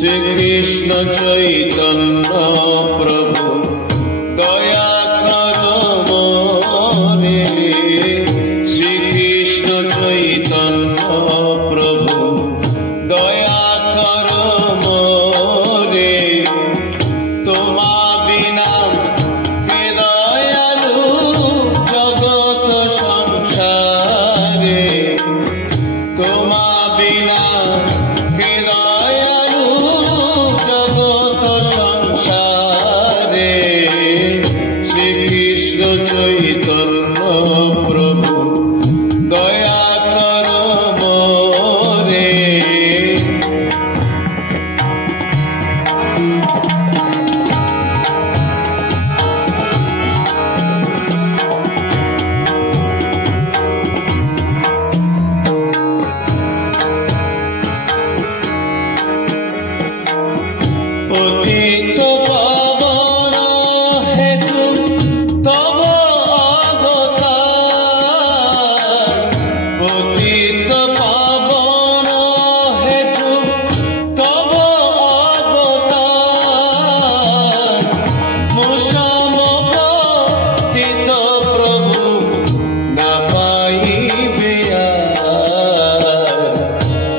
শ্রীকৃষ্ণ চৈতন্য প্রভু দয়া করো মোরে। শ্রীকৃষ্ণ চৈতন্য প্রভু দয়া করো মোরে। তোমা বিনা কে দয়ালু জগত সংসারে। তোমা বিনা কে দয়ালু জগত সংসারে। শ্রীকৃষ্ণ চৈতন্য প্রভু দয়া করো মোরে। পতিত পাবন হেতু তব অবতার। পতিত পাবন হেতু তব অবতার। মুষম পতিত প্রভু না পাইবে আর।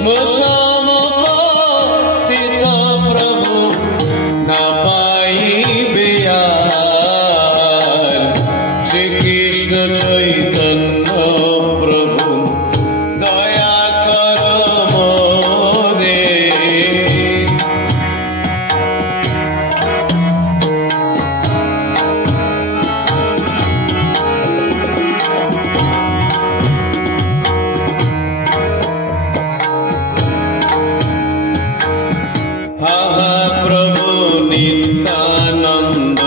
মুষম পতিত প্রভু না পাইবে আর। শ্রীকৃষ্ণ চৈতন্য প্রভু দয়া করো মোরে। হাহা প্রভু নিত্যানন্দ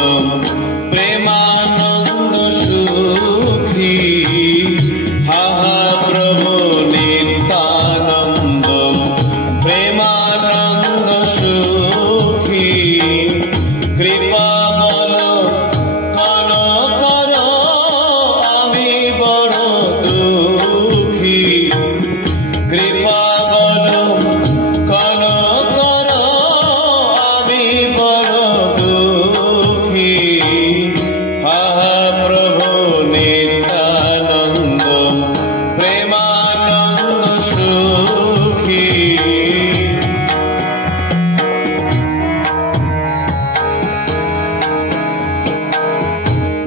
প্রেমানন্দ সুখী। হাহা প্রভু নিত্যানন্দ প্রেমানন্দ সুখী। কৃপা বল কন কর আমি বড় দুঃখী। কৃপা বল কন কর আমি বড় দুঃখী। আহা প্রভু নিত্যানন্দ প্রেমানন্দ সুখী।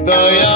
দয়া